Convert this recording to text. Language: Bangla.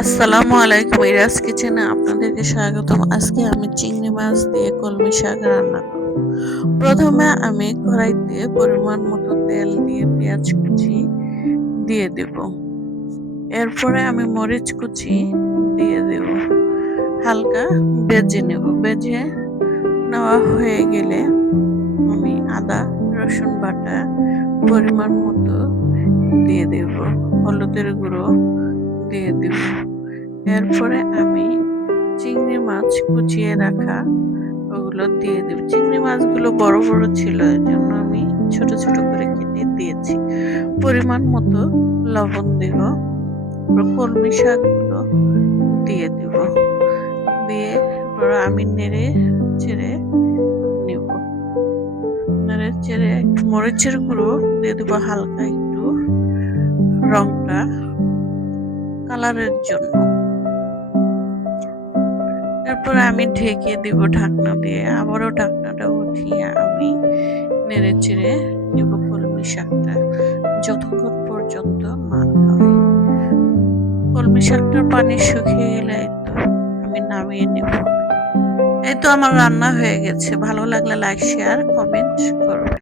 আসসালামু আলাইকুম। ইরাজ কিচেনে আপনাদেরকে স্বাগতম। আজকে আমি চিংড়ি মাছ দিয়ে কলমি শাক রান্না করব। প্রথমে আমি কড়াইতে পরিমাণ মতো তেল দিয়ে পেঁয়াজ কুচি দিয়ে দেব। এরপরে আমি মরিচ কুচি দিয়ে দেব। হালকা ভেজে নেব। ভেজে নেওয়া হয়ে গেলে আমি আদা রসুন বাটা পরিমাণ মতো দিয়ে দেব। হলুদের গুঁড়ো দিয়ে দেব। এরপরে আমি চিংড়ি মাছ কুচিয়ে রাখা ওগুলো দিয়ে দেব। চিংড়ি মাছগুলো বড় বড় ছিল, এজন্য আমি ছোট ছোট করে কেটে দিয়েছি। পরিমাণ মতো লবণ দেব। কলমি শাকগুলো দিয়ে দেব। দিয়ে আমি নেড়ে চেড়ে নেব। নেড়ে চেড়ে মরিচের গুঁড়ো দিয়ে দেবো হালকা একটু, রংটা কালারের জন্য। তারপরে আমি ঢেকে দিব ঢাকনা দিয়ে। আবারও ঢাকনাটা উঠিয়ে আমি নেড়ে চেড়ে নিব কলমি শাকটা যতক্ষণ পর্যন্ত না হয়। কলমি শাকটার পানি শুকিয়ে গেলে তো আমি নামিয়ে নেব। এই তো আমার রান্না হয়ে গেছে। ভালো লাগলে লাইক শেয়ার কমেন্ট করুন।